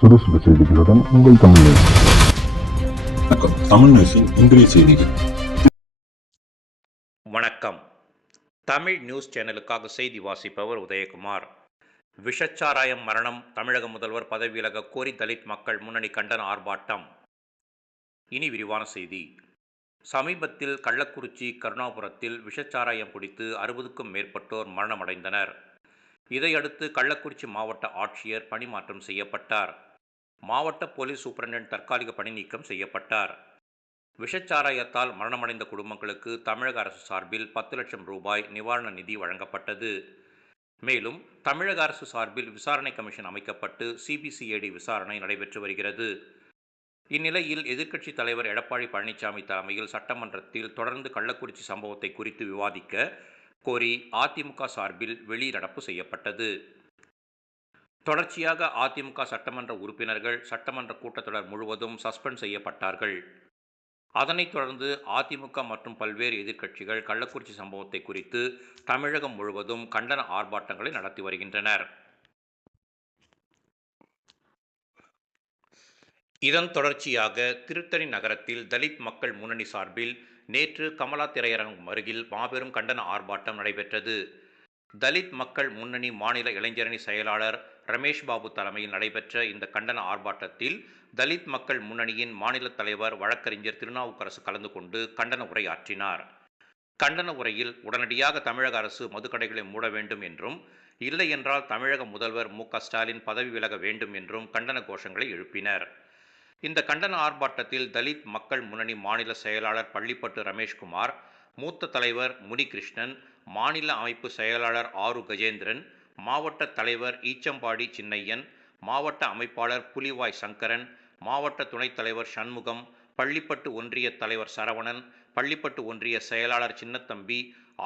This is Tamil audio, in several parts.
சுறுசுறு செய்திகளுடன் உங்கள் தமிழ் நியூஸ். வணக்கம். தமிழ் நியூஸின் இன்றைய செய்திகள். வணக்கம். தமிழ் நியூஸ் சேனலுக்காக செய்தி வாசிப்பவர் உதயகுமார். விஷச்சாராயம் மரணம், தமிழக முதல்வர் பதவி விலக கோரி தலித் மக்கள் முன்னணி கண்டன ஆர்ப்பாட்டம். இனி விரிவான செய்தி. சமீபத்தில் கள்ளக்குறிச்சி, கருணாபுரத்தில் விஷச்சாராயம் குடித்து 60க்கும் மேற்பட்டோர் மரணமடைந்தனர். இதையடுத்து கள்ளக்குறிச்சி மாவட்ட ஆட்சியர் பணிமாற்றம் செய்யப்பட்டார். மாவட்ட போலீஸ் சூப்பரண்டன்ட் தற்காலிக பணி நீக்கம் செய்யப்பட்டார். விஷச்சாராயத்தால் மரணமடைந்த குடும்பங்களுக்கு தமிழக அரசு சார்பில் 10 லட்சம் ரூபாய் நிவாரண நிதி வழங்கப்பட்டது. மேலும் தமிழக அரசு சார்பில் விசாரணை கமிஷன் அமைக்கப்பட்டு சிபிசிஐடி விசாரணை நடைபெற்று வருகிறது. இந்நிலையில் எதிர்க்கட்சித் தலைவர் எடப்பாடி பழனிசாமி தலைமையில் சட்டமன்றத்தில் தொடர்ந்து கள்ளக்குறிச்சி சம்பவத்தை குறித்து விவாதிக்க கோரி அதிமுக சார்பில் வெளிநடப்பு செய்யப்பட்டது. தொடர்ச்சியாக அதிமுக சட்டமன்ற உறுப்பினர்கள் சட்டமன்ற கூட்டத்தொடர் முழுவதும் சஸ்பெண்ட் செய்யப்பட்டார்கள். அதனைத் தொடர்ந்து அதிமுக மற்றும் பல்வேறு எதிர்க்கட்சிகள் கள்ளக்குறிச்சி சம்பவத்தை குறித்து தமிழகம் முழுவதும் கண்டன ஆர்ப்பாட்டங்களை நடத்தி வருகின்றனர். இதன் தொடர்ச்சியாக திருத்தணி நகரத்தில் தலித் மக்கள் முன்னணி சார்பில் நேற்று கமலா திரையரங்கம் அருகில் மாபெரும் கண்டன ஆர்ப்பாட்டம் நடைபெற்றது. தலித் மக்கள் முன்னணி மாநில இளைஞரணி செயலாளர் ரமேஷ் பாபு தலைமையில் நடைபெற்ற இந்த கண்டன ஆர்ப்பாட்டத்தில் தலித் மக்கள் முன்னணியின் மாநில தலைவர் வழக்கறிஞர் திருநாவுக்கரசு கலந்து கொண்டு கண்டன உரையாற்றினார். கண்டன உரையில் உடனடியாக தமிழக அரசு மதுக்கடைகளை மூட வேண்டும் என்றும், இல்லை என்றால் தமிழக முதல்வர் மு.க.ஸ்டாலின் பதவி விலக வேண்டும் என்றும் கண்டன கோஷங்களை எழுப்பினர். இந்த கண்டன ஆர்ப்பாட்டத்தில் தலித் மக்கள் முன்னணி மாநில செயலாளர் பள்ளிப்பட்டு ரமேஷ்குமார், மூத்த தலைவர் முனிகிருஷ்ணன், மாநில அமைப்பு செயலாளர் ஆரு கஜேந்திரன், மாவட்ட தலைவர் ஈச்சம்பாடி சின்னையன், மாவட்ட அமைப்பாளர் புலிவாய் சங்கரன், மாவட்ட துணைத் தலைவர் சண்முகம், பள்ளிப்பட்டு ஒன்றிய தலைவர் சரவணன், பள்ளிப்பட்டு ஒன்றிய செயலாளர் சின்னத்தம்பி,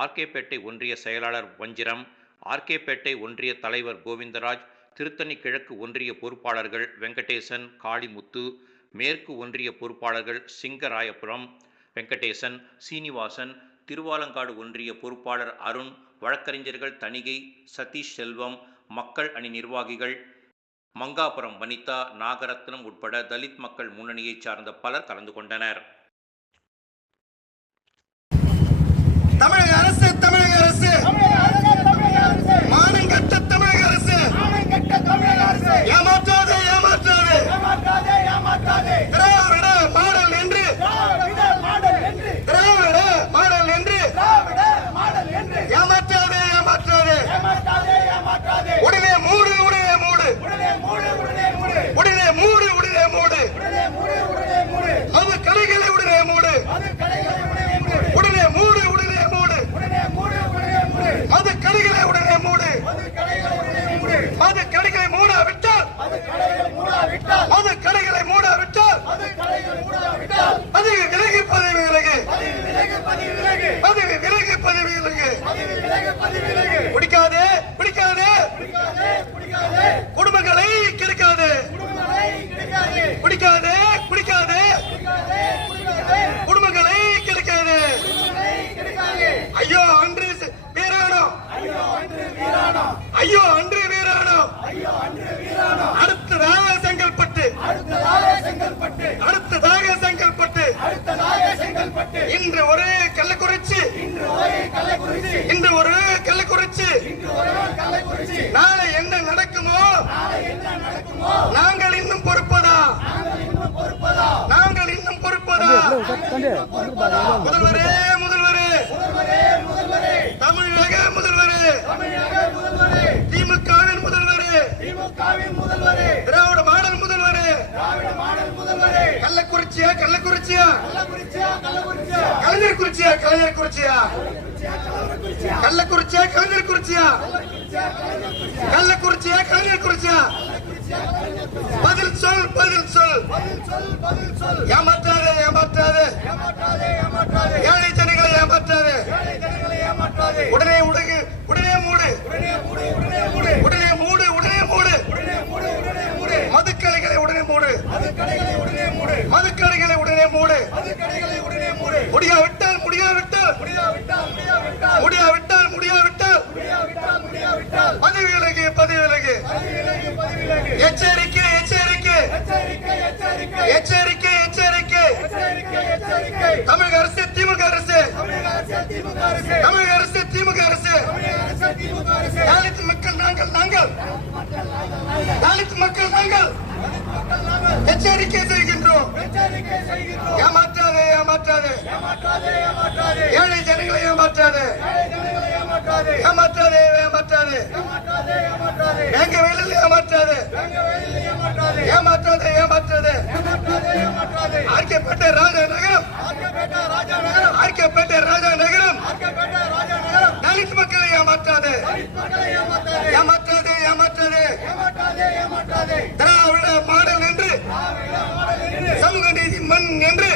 ஆர்கேபேட்டை ஒன்றிய செயலாளர் வஞ்சிரம், ஆர்கேபேட்டை ஒன்றிய தலைவர் கோவிந்தராஜ், திருத்தணி கிழக்கு ஒன்றிய பொறுப்பாளர்கள் வெங்கடேசன், காளிமுத்து, மேற்கு ஒன்றிய பொறுப்பாளர்கள் சிங்கராயபுரம் வெங்கடேசன், சீனிவாசன், திருவாலங்காடு ஒன்றிய பொறுப்பாளர் அருண், வழக்கறிஞர்கள் தணிகை, சதீஷ் செல்வம், மக்கள் அணி நிர்வாகிகள் மங்காபுரம் வனிதா, நாகரத்னம் உட்பட தலித் மக்கள் முன்னணியைச் சார்ந்த பலர் கலந்து கொண்டனர். தமிழக அரசு மானங்கெட்ட தமிழக அரசு ஏமாற்றாதே திராவிட மாடல் என்று ஏமாற்றாதே உடனே மூடு அது கடைகளை உடனே மூடு அது கடைகளை உடனே மூடு அது கடைகளை மூடாவிட்டால் பதவி விலகு பிடிக்காதே குடும்பங்களை கெடுக்காதே பிடிக்காதே குடும்பங்களை கெடுக்காதே. ஐயோ அன்று வீராணம் அடுத்ததாக செங்கல்பட்டு இன்று ஒரு கள்ளக்குறிச்சி நாளை என்ன நடக்குமோ நாங்கள் இன்னும் பொறுப்பதா முதல்வரே தமிழக முதல்வரே திமுகவின் முதல்வரே திராவிட மாடல் முதல்வரே கள்ளக்குறிச்சியா கலைஞர் பதில் சொல் ஏமாற்றாதே ஏழை ஜனங்களை ஏமாற்றாதே உடனே மூடு மதுக்கடைகளை உடனே மூடு முடியாவிட்டால் பதவி விலகு எச்சரிக்கை எச்சரிக்கை எச்சரிக்கை தமிழக அரசு திமுக அரசு தமிழக அரசு திமுக அரசு தலித் மக்கள் நாங்கள் தலித் மக்கள் நாங்கள் எச்சரிக்கை செய்கின்றோம். ஏமாற்றாதே ஏமாற்றாதே ஏழை ஜனங்களை ஏமாற்றாதே ஏமாற்றாதே ஏமாற்றாதே எங்க வேலையில் ஏமாற்றாதே ஏமாற்றாதே ஏமாற்றாதே ஆர்கேபேட்டை ராஜா நகரம் ஆர்கேபேட்டை ராஜா நகரம் தலித் மக்களை ஏமாற்றாதே ஏமாற்றாதே ஏமாற்றாதே திராவிட மாடல் என்று சமூக நீதி மண் என்று